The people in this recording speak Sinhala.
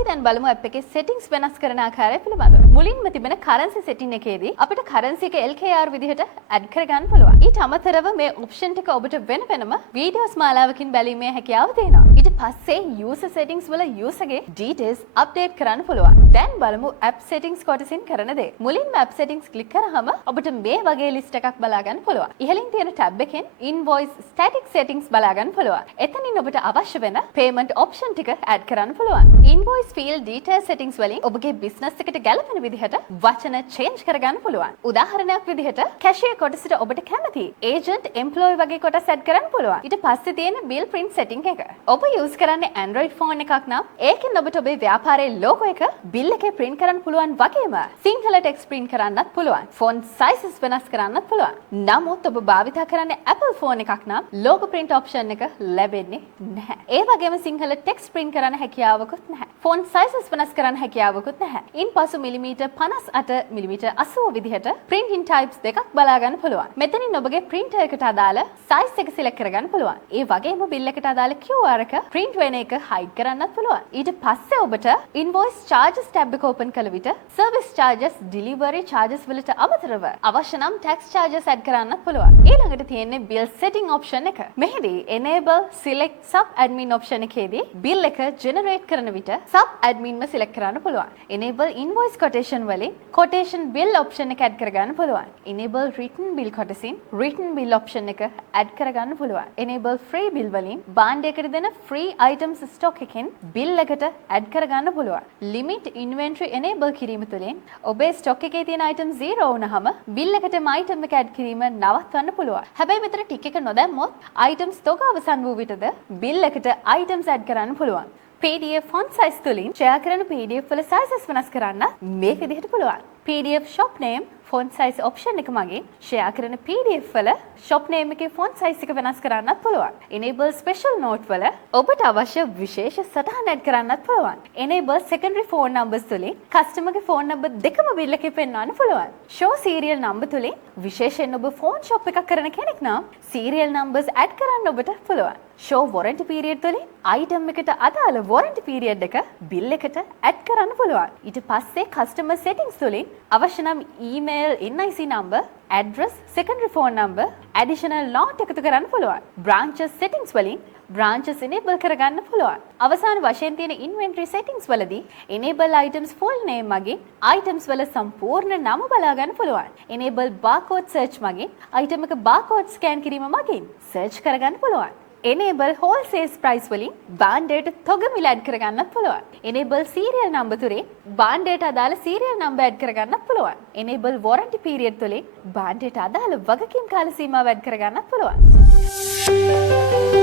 අපි දැන් බලමු app එකේ settings වෙනස් කරන ආකාරය පිළිබඳව. මුලින්ම තිබෙන currency setting එකේදී අපිට currency එක LKR විදිහට add කරගන්න පුළුවන්. ඊට අමතරව මේ option ටික ඔබට වෙන වෙනම videos මාලාවකින් බැලීමේ හැකියාව තියෙනවා. ඊට පස්සේ user settings වල user ගේ details update කරන්න පුළුවන්. දැන් බලමු app settings කොටසින් කරන දේ. මුලින්ම app settings click කරාම ඔබට මේ වගේ list එකක් බලා ගන්න පුළුවන්. ඉහළින් තියෙන tab එකෙන් invoice static settings බලා ගන්න පුළුවන්. එතනින් ඔබට අවශ්‍ය වෙන payment option ටික add කරන්න පුළුවන්. invoice field detail settings වලින් ඔබගේ business එකට ගැලපෙන විදිහට වචන change කරගන්න පුළුවන්. උදාහරණයක් විදිහට cashier කොටසට ඔබට කැමති agent employee වගේ කොටස් add කරන්න පුළුවන්. ඊට පස්සේ තියෙන bill print setting එක. ඔබ use කරන්නේ Android phone එකක් නම් ඒකෙන් ඔබට ඔබේ ව්‍යාපාරයේ logo එක bill එකේ print කරන්න පුළුවන් වගේම සිංහල text print කරන්නත් පුළුවන්. font sizes වෙනස් කරන්නත් පුළුවන්. නමුත් ඔබ භාවිතා කරන්නේ Apple phone එකක් නම් logo print option එක ලැබෙන්නේ නැහැ. ඒ වගේම සිංහල text print කරන්න හැකියාවකුත් නැහැ. font sizes වෙනස් කරන්න හැකියාවකුත් නැහැ. ඉන්පසු මිලිමීටර් 58 මිලිමීටර් 80 විදිහට printing types දෙකක් බලා ගන්න පුළුවන්. මෙතනින් ඔබගේ printer එකට අදාළ size එක select කරගන්න පුළුවන්. ඒ වගේම bill එකට අදාළ QR එක print වෙන එක hide කරන්නත් පුළුවන්. ඊට පස්සේ ඔබට invoice charges tab එක open කළ විට service charges, delivery charges වලට අමතරව අවශ්‍ය නම් tax charges add කරන්නත් පුළුවන්. ඊළඟට තියෙන්නේ bill setting option එක. මෙහිදී enable select sub admin option එකේදී bill එක generate කරන විට sub adminම select කරන්න පුළුවන්. enable invoice quotation වලින් quotation bill option එක add කරගන්න පුළුවන්. enable written bill කොටසින් written bill option එක add කරගන්න පුළුවන්. enable free bill වලින් භාණ්ඩයකට දෙන free items stock එකෙන් bill එකට add කරගන්න පුළුවන්. limit inventory enable කිරීම තුළින් ඔබේ stock එකේ තියෙන item 0 වුණාම bill එකටම item එක add කිරීම නවත්වන්න පුළුවන්. හැබැයි මෙතන tick එක නොදැම්මොත් items තොග අවසන් වූ විටද bill එකට items add කරන්න පුළුවන්. PDF font size තුලින් share කරන PDF වල sizes වෙනස් කරන්න මේ විදිහට පුළුවන්. PDF shop name font size option එක මගින් share කරන PDF වල shop name එකේ font size එක වෙනස් කරන්නත් පුළුවන්. enable special note වල ඔබට අවශ්‍ය විශේෂ සටහන් add කරන්නත් පුළුවන්. enable secondary phone numbers තුලින් customer ගේ phone number දෙකම bill එකේ පෙන්වන්න පුළුවන්. show serial number තුලින් විශේෂයෙන් ඔබ phone shop එකක් කරන කෙනෙක් නම් serial numbers add කරන්න ඔබට පුළුවන්. show warranty period තුලින් item එකට අදාළ warranty period එක bill එකට add කරන්න පුළුවන්. ඊට පස්සේ customer settings තුලින් අවශ්‍ය නම් email, NIC number, address, secondary phone number, additional note එකතු කරන්න පුළුවන්. branches settings වලින් branches enable කරගන්න පුළුවන්. අවසාන වශයෙන් තියෙන inventory settings වලදී enable items full name මගින් items වල සම්පූර්ණ නම බලා ගන්න පුළුවන්. enable barcode search මගින් item එක barcode scan කිරීම මගින් search කරගන්න පුළුවන්. enable wholesale price වලින් භාණ්ඩයට තොග මිල add කරගන්නත් පුළුවන්. enable serial number තුලින් භාණ්ඩයට අදාළ serial number add කරගන්නත් පුළුවන්. enable warranty period තුලින් භාණ්ඩයට අදාළ වගකීම් කාල සීමාව add කරගන්නත් පුළුවන්.